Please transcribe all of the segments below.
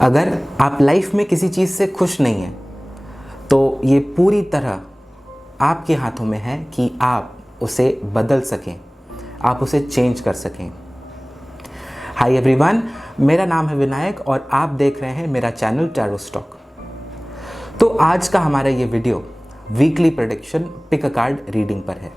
अगर आप लाइफ में किसी चीज़ से खुश नहीं हैं तो ये पूरी तरह आपके हाथों में है कि आप उसे बदल सकें, आप उसे चेंज कर सकें। हाय एवरीवन, मेरा नाम है विनायक और आप देख रहे हैं मेरा चैनल टैरो स्टॉक। तो आज का हमारा ये video weekly prediction pick a card reading पर है,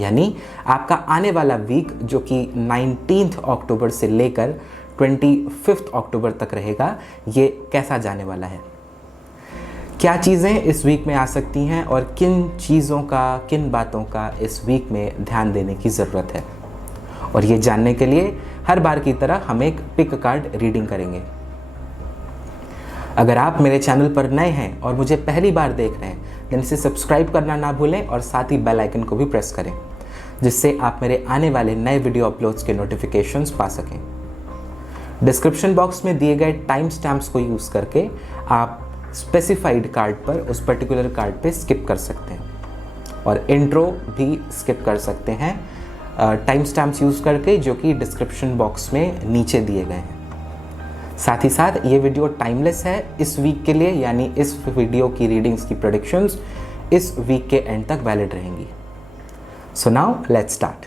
यानी आपका आने वाला वीक जो कि 19 अक्टूबर से लेकर 25 अक्टूबर तक रहेगा, ये कैसा जाने वाला है, क्या चीज़ें इस वीक में आ सकती हैं और किन चीज़ों का, किन बातों का इस वीक में ध्यान देने की ज़रूरत है। और ये जानने के लिए हर बार की तरह हम एक पिक कार्ड रीडिंग करेंगे। अगर आप मेरे चैनल पर नए हैं और मुझे पहली बार देख रहे हैं तो इसे सब्सक्राइब करना ना भूलें और साथ ही बेल आइकन को भी प्रेस करें, जिससे आप मेरे आने वाले नए वीडियो अपलोड्स के नोटिफिकेशंस पा सकें। डिस्क्रिप्शन बॉक्स में दिए गए टाइम स्टैम्प्स को यूज़ करके आप स्पेसिफाइड कार्ड पर, उस पर्टिकुलर कार्ड पे स्किप कर सकते हैं और इंट्रो भी स्किप कर सकते हैं टाइम स्टैम्प्स यूज़ करके, जो कि डिस्क्रिप्शन बॉक्स में नीचे दिए गए हैं। साथ ही साथ ये वीडियो टाइमलेस है इस वीक के लिए, यानी इस वीडियो की रीडिंग्स की प्रेडिक्शंस इस वीक के एंड तक वैलिड रहेंगी। So now let's start.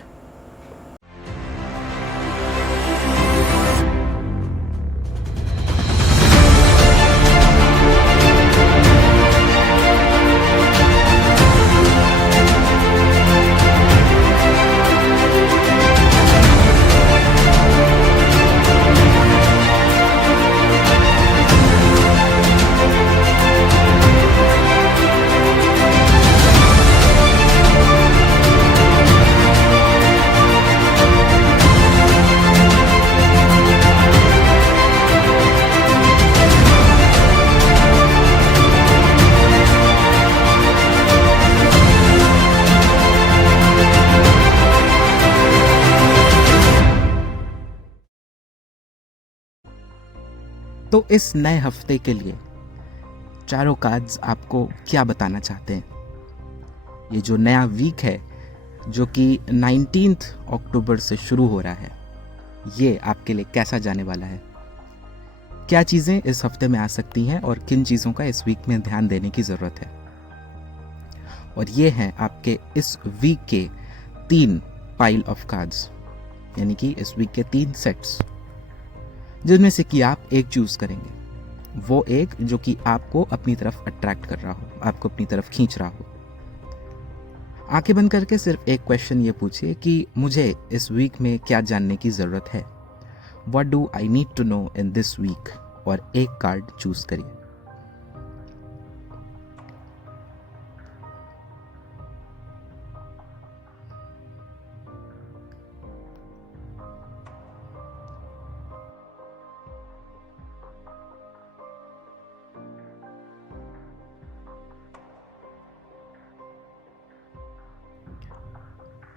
तो इस नए हफ्ते के लिए चारों कार्ड्स आपको क्या बताना चाहते हैं? ये जो नया वीक है जो कि 19 अक्टूबर से शुरू हो रहा है, ये आपके लिए कैसा जाने वाला है? क्या चीज़ें इस हफ्ते में आ सकती हैं और किन चीज़ों का इस वीक में ध्यान देने की ज़रूरत है? और ये हैं आपके इस वीक के 3 पाइल ऑफ कार्ड्स, यानी कि इस वीक के 3 सेट्स, जिनमें से कि आप एक चूज करेंगे, वो एक जो कि आपको अपनी तरफ अट्रैक्ट कर रहा हो, आपको अपनी तरफ खींच रहा हो। आंखें बंद करके सिर्फ एक क्वेश्चन ये पूछिए कि मुझे इस वीक में क्या जानने की ज़रूरत है, what do I need to know in this week, और एक कार्ड चूज करिए।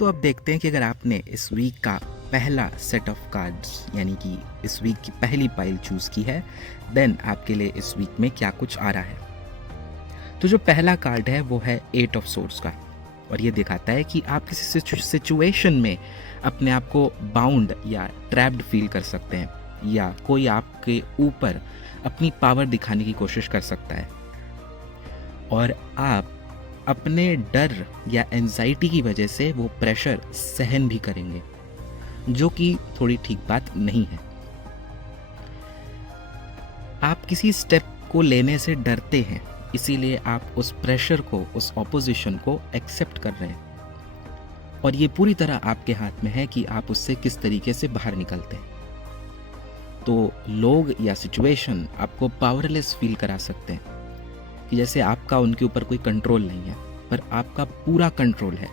तो अब देखते हैं कि अगर आपने इस वीक का पहला सेट ऑफ कार्ड्स, यानी कि इस वीक की पहली पाइल चूज की है, देन आपके लिए इस वीक में क्या कुछ आ रहा है। तो जो पहला कार्ड है वो है 8 ऑफ सोर्ड्स का, और ये दिखाता है कि आप किसी सिचुएशन में अपने आप को बाउंड या ट्रैप्ड फील कर सकते हैं, या कोई आपके ऊपर अपनी पावर दिखाने की कोशिश कर सकता है, और आप अपने डर या एंजाइटी की वजह से वो प्रेशर सहन भी करेंगे, जो कि थोड़ी ठीक बात नहीं है। आप किसी स्टेप को लेने से डरते हैं, इसीलिए आप उस प्रेशर को, उस ऑपोजिशन को एक्सेप्ट कर रहे हैं, और ये पूरी तरह आपके हाथ में है कि आप उससे किस तरीके से बाहर निकलते हैं। तो लोग या सिचुएशन आपको पावरलेस फील करा सकते हैं, कि जैसे आपका उनके ऊपर कोई कंट्रोल नहीं है, पर आपका पूरा कंट्रोल है।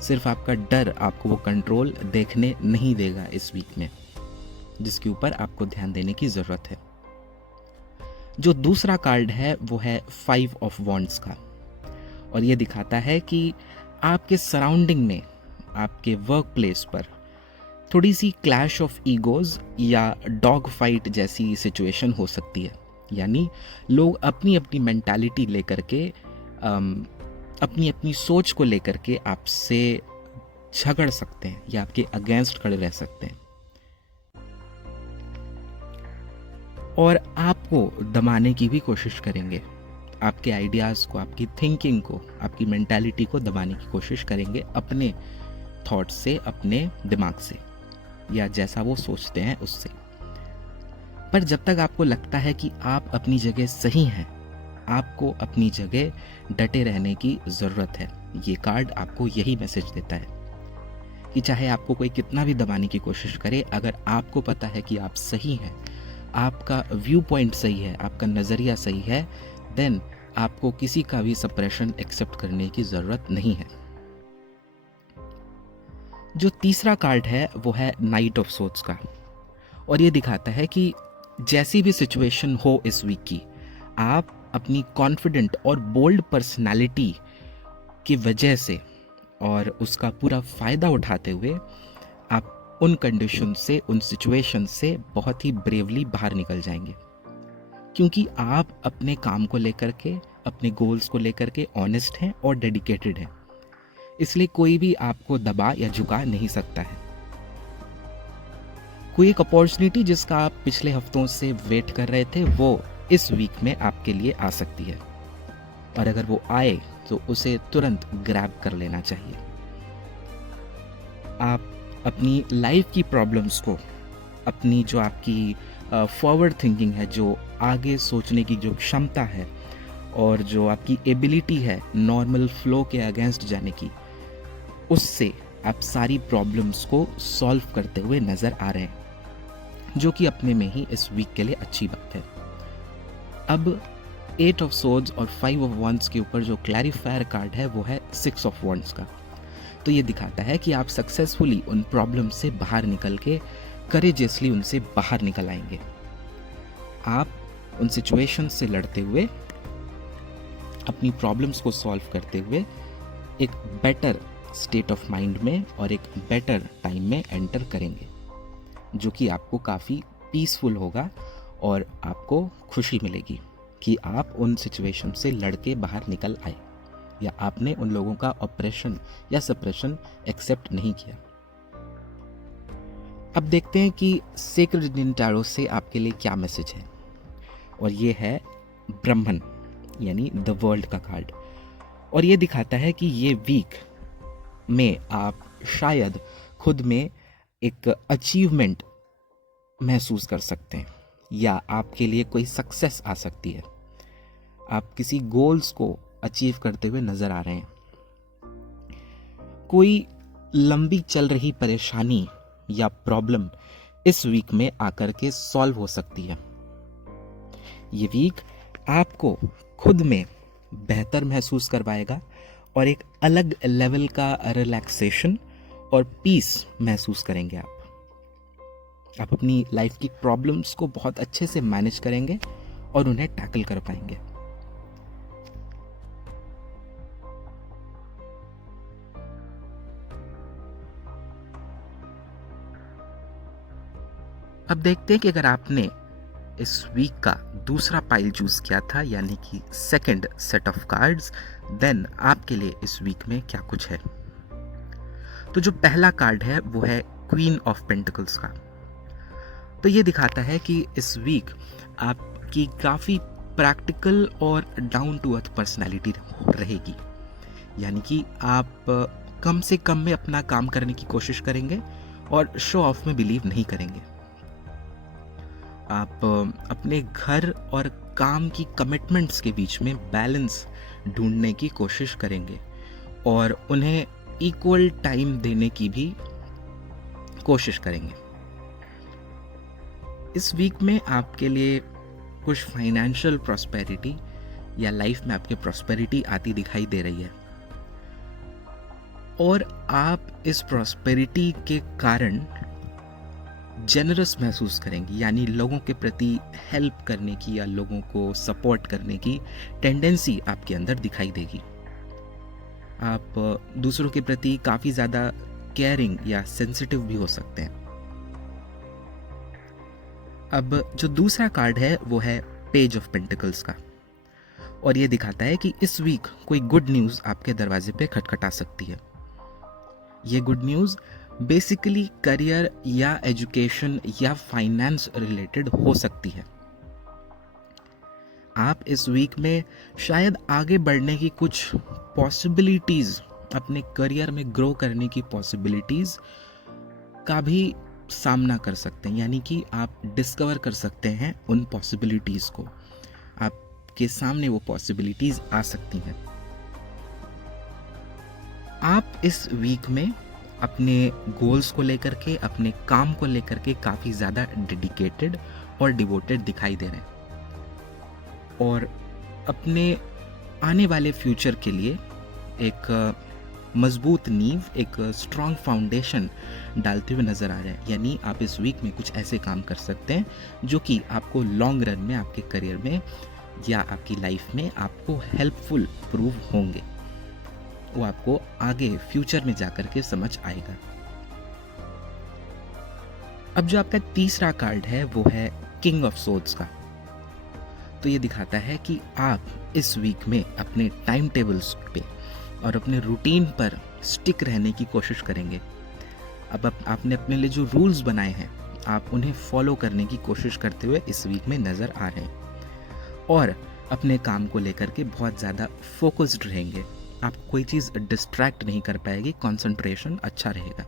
सिर्फ आपका डर आपको वो कंट्रोल देखने नहीं देगा इस वीक में, जिसके ऊपर आपको ध्यान देने की ज़रूरत है। जो दूसरा कार्ड है वो है 5 ऑफ वॉन्ड्स का, और ये दिखाता है कि आपके सराउंडिंग में, आपके वर्क प्लेस पर थोड़ी सी क्लैश ऑफ ईगोज या डॉग फाइट जैसी सिचुएशन हो सकती है। यानी लोग अपनी अपनी मेंटालिटी लेकर के, अपनी अपनी सोच को लेकर के आपसे झगड़ सकते हैं या आपके अगेंस्ट खड़े रह सकते हैं। और आपको दबाने की भी कोशिश करेंगे। आपके आइडियाज़ को, आपकी थिंकिंग को, आपकी मेंटालिटी को दबाने की कोशिश करेंगे अपने थॉट्स से, अपने दिमाग से, या जैसा वो सोचते हैं उससे। पर जब तक आपको लगता है कि आप अपनी जगह सही हैं, आपको अपनी जगह डटे रहने की ज़रूरत है। ये कार्ड आपको यही मैसेज देता है कि चाहे आपको कोई कितना भी दबाने की कोशिश करे, अगर आपको पता है कि आप सही हैं, आपका व्यू पॉइंट सही है, आपका नज़रिया सही है, देन आपको किसी का भी सप्रेशन एक्सेप्ट करने की ज़रूरत नहीं है। जो तीसरा कार्ड है वो है नाइट ऑफ सोर्ड्स का, और ये दिखाता है कि जैसी भी सिचुएशन हो इस वीक की, आप अपनी कॉन्फिडेंट और बोल्ड पर्सनालिटी की वजह से और उसका पूरा फ़ायदा उठाते हुए आप उन कंडीशन से, उन सिचुएशन से बहुत ही ब्रेवली बाहर निकल जाएंगे, क्योंकि आप अपने काम को लेकर के, अपने गोल्स को लेकर के ऑनेस्ट हैं और डेडिकेटेड हैं। इसलिए कोई भी आपको दबा या झुका नहीं सकता है। कोई एक अपॉर्चुनिटी जिसका आप पिछले हफ्तों से वेट कर रहे थे, वो इस वीक में आपके लिए आ सकती है, और अगर वो आए तो उसे तुरंत ग्रैब कर लेना चाहिए। आप अपनी लाइफ की प्रॉब्लम्स को, अपनी जो आपकी फॉरवर्ड थिंकिंग है, जो आगे सोचने की जो क्षमता है, और जो आपकी एबिलिटी है नॉर्मल फ्लो के अगेंस्ट जाने की, उससे आप सारी प्रॉब्लम्स को सॉल्व करते हुए नज़र आ रहे हैं, जो कि अपने में ही इस वीक के लिए अच्छी बात है। अब 8 ऑफ सोर्ड्स और 5 ऑफ वंड्स के ऊपर जो क्लैरिफायर कार्ड है वो है 6 ऑफ वंड्स का। तो ये दिखाता है कि आप सक्सेसफुली उन प्रॉब्लम से बाहर निकल के करेजियसली उनसे बाहर निकल आएंगे। आप उन सिचुएशन से लड़ते हुए, अपनी प्रॉब्लम्स को सॉल्व करते हुए एक बेटर स्टेट ऑफ माइंड में और एक बेटर टाइम में एंटर करेंगे, जो कि आपको काफ़ी पीसफुल होगा और आपको खुशी मिलेगी कि आप उन सिचुएशन से लड़के बाहर निकल आए, या आपने उन लोगों का ऑपरेशन या सप्रेशन एक्सेप्ट नहीं किया। अब देखते हैं कि सेक्रेड इंडियन टैरो से आपके लिए क्या मैसेज है, और ये है ब्रह्मन यानी द वर्ल्ड का कार्ड। और ये दिखाता है कि ये वीक में आप शायद खुद में एक अचीवमेंट महसूस कर सकते हैं, या आपके लिए कोई सक्सेस आ सकती है। आप किसी गोल्स को अचीव करते हुए नजर आ रहे हैं। कोई लंबी चल रही परेशानी या प्रॉब्लम इस वीक में आकर के सॉल्व हो सकती है। ये वीक आपको खुद में बेहतर महसूस करवाएगा और एक अलग लेवल का रिलैक्सेशन और पीस महसूस करेंगे आप अपनी लाइफ की प्रॉब्लम्स को बहुत अच्छे से मैनेज करेंगे और उन्हें टैकल कर पाएंगे। अब देखते हैं कि अगर आपने इस वीक का दूसरा पाइल चूज किया था, यानी कि second set of cards, then आपके लिए इस वीक में क्या कुछ है। तो जो पहला कार्ड है वो है क्वीन ऑफ पेंटिकल्स का। तो ये दिखाता है कि इस वीक आपकी काफ़ी प्रैक्टिकल और डाउन टू अर्थ पर्सनैलिटी रहेगी, यानी कि आप कम से कम में अपना काम करने की कोशिश करेंगे और शो ऑफ में बिलीव नहीं करेंगे। आप अपने घर और काम की कमिटमेंट्स के बीच में बैलेंस ढूंढने की कोशिश करेंगे और उन्हें इक्वल टाइम देने की भी कोशिश करेंगे। इस वीक में आपके लिए कुछ फाइनेंशियल प्रॉस्पेरिटी या लाइफ में आपके प्रॉस्पेरिटी आती दिखाई दे रही है, और आप इस प्रॉस्पेरिटी के कारण जेनरस महसूस करेंगे, यानी लोगों के प्रति हेल्प करने की या लोगों को सपोर्ट करने की टेंडेंसी आपके अंदर दिखाई देगी। आप दूसरों के प्रति काफ़ी ज़्यादा केयरिंग या सेंसिटिव भी हो सकते हैं। अब जो दूसरा कार्ड है वो है पेज ऑफ पेंटिकल्स का, और ये दिखाता है कि इस वीक कोई गुड न्यूज़ आपके दरवाजे पे खटखटा सकती है। ये गुड न्यूज़ बेसिकली करियर या एजुकेशन या फाइनेंस रिलेटेड हो सकती है। आप इस वीक में शायद आगे बढ़ने की कुछ पॉसिबिलिटीज़, अपने करियर में ग्रो करने की पॉसिबिलिटीज़ का भी सामना कर सकते हैं, यानी कि आप डिस्कवर कर सकते हैं उन पॉसिबिलिटीज़ को। आपके सामने वो पॉसिबिलिटीज़ आ सकती हैं। आप इस वीक में अपने गोल्स को लेकर के, अपने काम को लेकर के काफ़ी ज़्यादा डेडिकेटेड और डिवोटेड दिखाई दे रहे हैं, और अपने आने वाले फ्यूचर के लिए एक मजबूत नींव, एक स्ट्रॉन्ग फाउंडेशन डालते हुए नज़र आ रहे हैं। यानी आप इस वीक में कुछ ऐसे काम कर सकते हैं जो कि आपको लॉन्ग रन में, आपके करियर में या आपकी लाइफ में आपको हेल्पफुल प्रूव होंगे। वो आपको आगे फ्यूचर में जाकर के समझ आएगा। अब जो आपका तीसरा कार्ड है वो है किंग ऑफ सोर्ड्स का। तो ये दिखाता है कि आप इस वीक में अपने टाइम टेबल्स पे और अपने रूटीन पर स्टिक रहने की कोशिश करेंगे। अब आपने अपने लिए जो रूल्स बनाए हैं, आप उन्हें फॉलो करने की कोशिश करते हुए इस वीक में नज़र आ रहे हैं, और अपने काम को लेकर के बहुत ज़्यादा फोकस्ड रहेंगे। आपको कोई चीज़ डिस्ट्रैक्ट नहीं कर पाएगी, कंसंट्रेशन अच्छा रहेगा।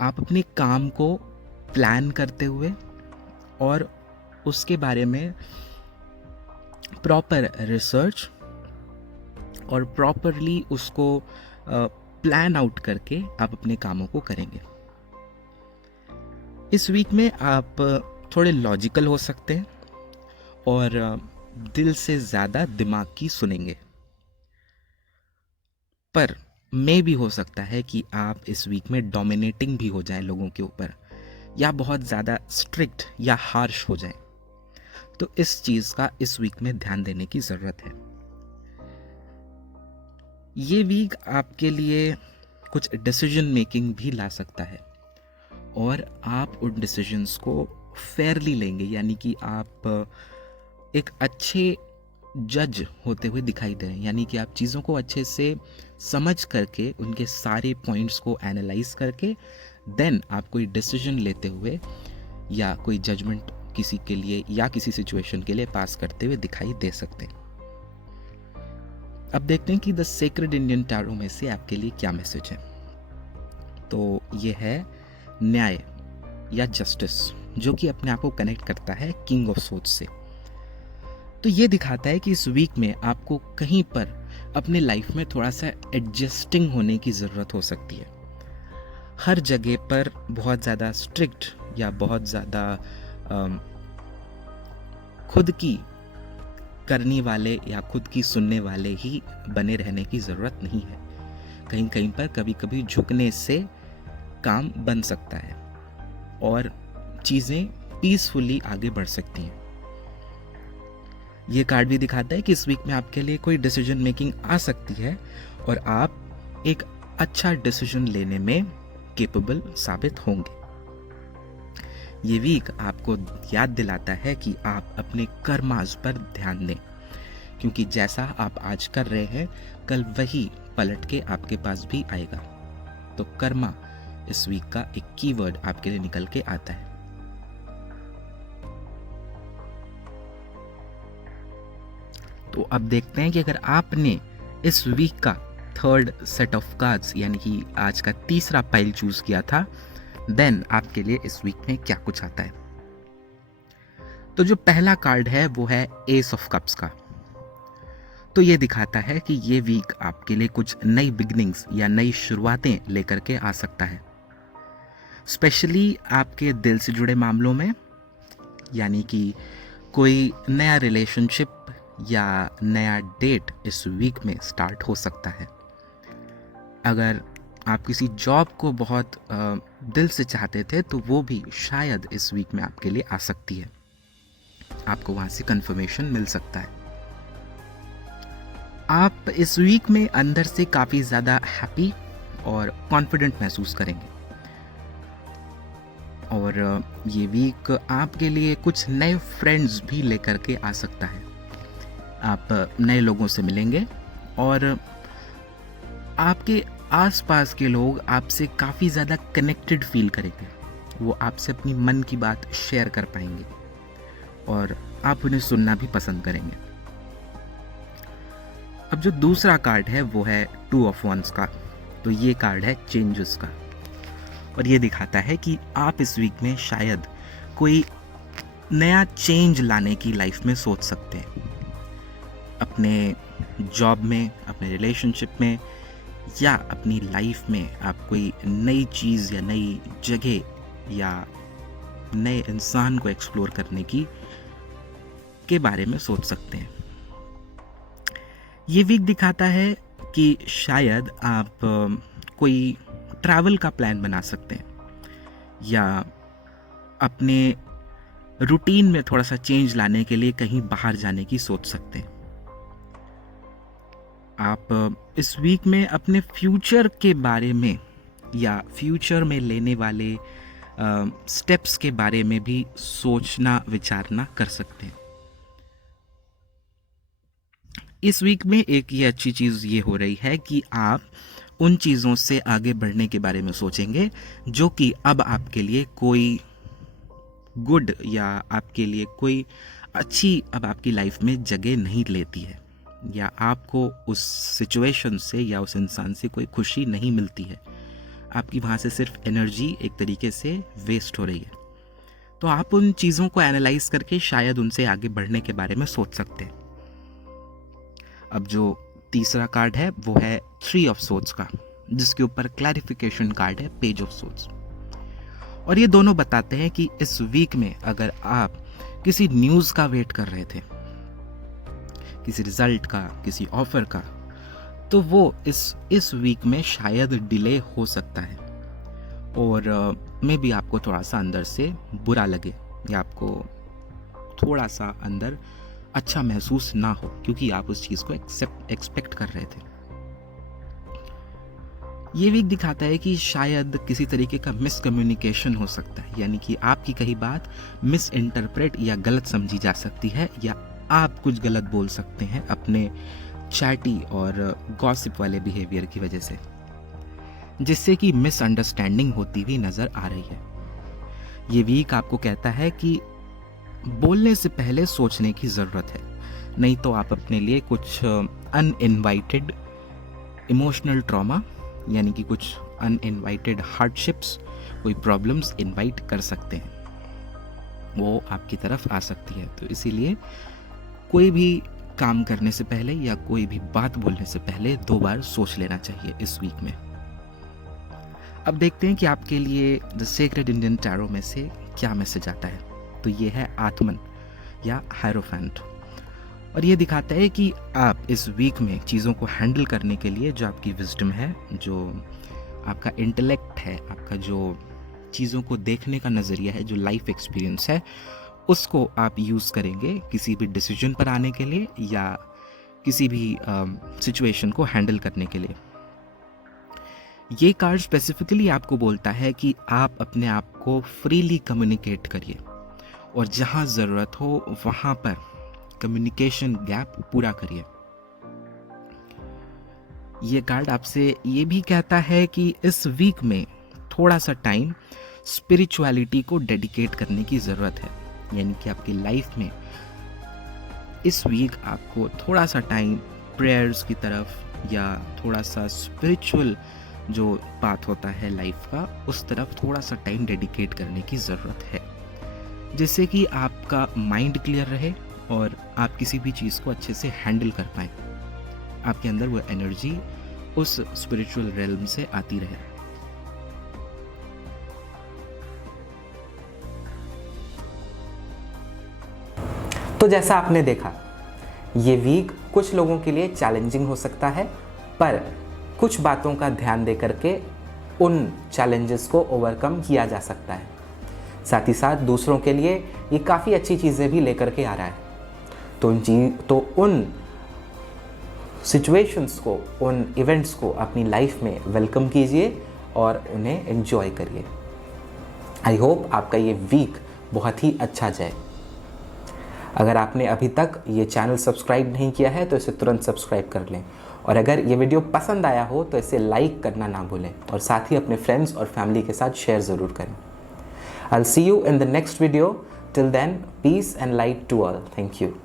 आप अपने काम को प्लान करते हुए और उसके बारे में प्रॉपर रिसर्च और प्रॉपरली उसको प्लान आउट करके आप अपने कामों को करेंगे। इस वीक में आप थोड़े लॉजिकल हो सकते हैं और दिल से ज़्यादा दिमाग की सुनेंगे, पर मे भी हो सकता है कि आप इस वीक में डोमिनेटिंग भी हो जाएं लोगों के ऊपर, या बहुत ज़्यादा स्ट्रिक्ट या हार्श हो जाएं। तो इस चीज़ का इस वीक में ध्यान देने की ज़रूरत है। ये वीक आपके लिए कुछ डिसीजन मेकिंग भी ला सकता है, और आप उन डिसीजंस को फेयरली लेंगे, यानी कि आप एक अच्छे जज होते हुए दिखाई दे रहे हैं। यानी कि आप चीज़ों को अच्छे से समझ करके, उनके सारे पॉइंट्स को एनालाइज करके देन आप कोई डिसीजन लेते हुए या कोई जजमेंट किसी के लिए या किसी सिचुएशन के लिए पास करते हुए दिखाई दे सकते हैं। अब देखते हैं कि द सेक्रेड इंडियन टैरो में से आपके लिए क्या मैसेज है। तो ये है न्याय या जस्टिस, जो कि अपने आप को कनेक्ट करता है किंग ऑफ सोर्ड्स से। तो ये दिखाता है कि इस वीक में आपको कहीं पर अपने लाइफ में थोड़ा सा एडजस्टिंग होने की ज़रूरत हो सकती है। हर जगह पर बहुत ज़्यादा स्ट्रिक्ट या बहुत ज़्यादा खुद की करने वाले या खुद की सुनने वाले ही बने रहने की ज़रूरत नहीं है। कहीं कहीं पर कभी कभी झुकने से काम बन सकता है और चीज़ें पीसफुली आगे बढ़ सकती हैं। ये कार्ड भी दिखाता है कि इस वीक में आपके लिए कोई डिसीजन मेकिंग आ सकती है और आप एक अच्छा डिसीजन लेने में कैपेबल साबित होंगे। ये वीक आपको याद दिलाता है कि आप अपने कर्मास पर ध्यान दें, क्योंकि जैसा आप आज कर रहे हैं कल वही पलट के आपके पास भी आएगा। तो कर्मा इस वीक का एक कीवर्ड आपके लिए निकल के आता है। तो अब देखते हैं कि अगर आपने इस वीक का थर्ड सेट ऑफ कार्ड्स यानी कि आज का तीसरा पाइल चूज किया था, देन आपके लिए इस वीक में क्या कुछ आता है। तो जो पहला कार्ड है वो है एस ऑफ कप्स का। तो ये दिखाता है कि ये वीक आपके लिए कुछ नई बिगनिंग्स या नई शुरुआतें लेकर के आ सकता है, स्पेशली आपके दिल से जुड़े मामलों में, यानी कि कोई नया रिलेशनशिप या नया डेट इस वीक में स्टार्ट हो सकता है। अगर आप किसी जॉब को बहुत दिल से चाहते थे तो वो भी शायद इस वीक में आपके लिए आ सकती है, आपको वहाँ से कंफर्मेशन मिल सकता है। आप इस वीक में अंदर से काफ़ी ज़्यादा हैप्पी और कॉन्फिडेंट महसूस करेंगे, और ये वीक आपके लिए कुछ नए फ्रेंड्स भी लेकर के आ सकता है। आप नए लोगों से मिलेंगे और आपके आसपास के लोग आपसे काफ़ी ज़्यादा कनेक्टेड फील करेंगे। वो आपसे अपनी मन की बात शेयर कर पाएंगे और आप उन्हें सुनना भी पसंद करेंगे। अब जो दूसरा कार्ड है वो है 2 ऑफ वंस का। तो ये कार्ड है चेंजेस का, और ये दिखाता है कि आप इस वीक में शायद कोई नया चेंज लाने की लाइफ में सोच सकते हैं, अपने जॉब में, अपने रिलेशनशिप में, या अपनी लाइफ में आप कोई नई चीज़ या नई जगह या नए इंसान को एक्सप्लोर करने के बारे में सोच सकते हैं। ये वीक दिखाता है कि शायद आप कोई ट्रैवल का प्लान बना सकते हैं, या अपने रूटीन में थोड़ा सा चेंज लाने के लिए कहीं बाहर जाने की सोच सकते हैं। आप इस वीक में अपने फ्यूचर के बारे में या फ्यूचर में लेने वाले स्टेप्स के बारे में भी सोचना विचारना कर सकते हैं। इस वीक में एक ये अच्छी चीज़ ये हो रही है कि आप उन चीज़ों से आगे बढ़ने के बारे में सोचेंगे जो कि अब आपके लिए कोई गुड या आपके लिए कोई अच्छी अब आपकी लाइफ में जगह नहीं लेती है, या आपको उस सिचुएशन से या उस इंसान से कोई खुशी नहीं मिलती है। आपकी वहाँ से सिर्फ एनर्जी एक तरीके से वेस्ट हो रही है। तो आप उन चीज़ों को एनालाइज करके शायद उनसे आगे बढ़ने के बारे में सोच सकते हैं। अब जो तीसरा कार्ड है वो है 3 ऑफ सोर्ड्स का, जिसके ऊपर क्लैरिफिकेशन कार्ड है पेज ऑफ सोर्ड्स। और ये दोनों बताते हैं कि इस वीक में अगर आप किसी न्यूज़ का वेट कर रहे थे, किसी रिजल्ट का, किसी ऑफर का, तो वो इस वीक में शायद डिले हो सकता है, और मे भी आपको थोड़ा सा अंदर से बुरा लगे या आपको थोड़ा सा अंदर अच्छा महसूस ना हो, क्योंकि आप उस चीज़ को एक्सपेक्ट कर रहे थे। ये वीक दिखाता है कि शायद किसी तरीके का मिसकम्युनिकेशन हो सकता है, यानी कि आपकी कही बात मिस इंटरप्रेट या गलत समझी जा सकती है, या आप कुछ गलत बोल सकते हैं अपने चैटी और गॉसिप वाले बिहेवियर की वजह से, जिससे कि मिसअंडरस्टैंडिंग होती हुई नज़र आ रही है। ये वीक आपको कहता है कि बोलने से पहले सोचने की ज़रूरत है, नहीं तो आप अपने लिए कुछ अनइनवाइटेड इमोशनल ट्रॉमा, यानी कि कुछ अनइनवाइटेड हार्डशिप्स, कोई प्रॉब्लम्स इनवाइट कर सकते हैं, वो आपकी तरफ आ सकती है। तो इसीलिए कोई भी काम करने से पहले या कोई भी बात बोलने से पहले 2 बार सोच लेना चाहिए इस वीक में। अब देखते हैं कि आपके लिए द सेक्रेड इंडियन टैरो में से क्या मैसेज आता है। तो ये है आत्मन या हायरोफेंट, और ये दिखाता है कि आप इस वीक में चीज़ों को हैंडल करने के लिए जो आपकी विजडम है, जो आपका इंटेलेक्ट है, आपका जो चीज़ों को देखने का नज़रिया है, जो लाइफ एक्सपीरियंस है, उसको आप यूज़ करेंगे किसी भी डिसीजन पर आने के लिए या किसी भी सिचुएशन को हैंडल करने के लिए। ये कार्ड स्पेसिफिकली आपको बोलता है कि आप अपने आप को फ्रीली कम्युनिकेट करिए, और जहाँ ज़रूरत हो वहाँ पर कम्युनिकेशन गैप पूरा करिए। ये कार्ड आपसे ये भी कहता है कि इस वीक में थोड़ा सा टाइम स्पिरिचुअलिटी को डेडिकेट करने की ज़रूरत है, यानी कि आपकी लाइफ में इस वीक आपको थोड़ा सा टाइम प्रेयर्स की तरफ या थोड़ा सा स्पिरिचुअल जो पाथ होता है लाइफ का, उस तरफ थोड़ा सा टाइम डेडिकेट करने की ज़रूरत है, जिससे कि आपका माइंड क्लियर रहे और आप किसी भी चीज़ को अच्छे से हैंडल कर पाएँ। आपके अंदर वो एनर्जी उस स्पिरिचुअल रेल्म से आती रहे। तो जैसा आपने देखा, ये वीक कुछ लोगों के लिए चैलेंजिंग हो सकता है, पर कुछ बातों का ध्यान दे करके उन चैलेंजेस को ओवरकम किया जा सकता है। साथ ही साथ दूसरों के लिए ये काफ़ी अच्छी चीज़ें भी लेकर के आ रहा है। तो उन सिचुएशंस को, उन इवेंट्स को अपनी लाइफ में वेलकम कीजिए और उन्हें एंजॉय करिए। आई होप आपका ये वीक बहुत ही अच्छा जाए। अगर आपने अभी तक ये चैनल सब्सक्राइब नहीं किया है तो इसे तुरंत सब्सक्राइब कर लें, और अगर ये वीडियो पसंद आया हो तो इसे लाइक करना ना भूलें, और साथ ही अपने फ्रेंड्स और फैमिली के साथ शेयर ज़रूर करें। I'll see you in the next video. Till then, peace and light to all. Thank you.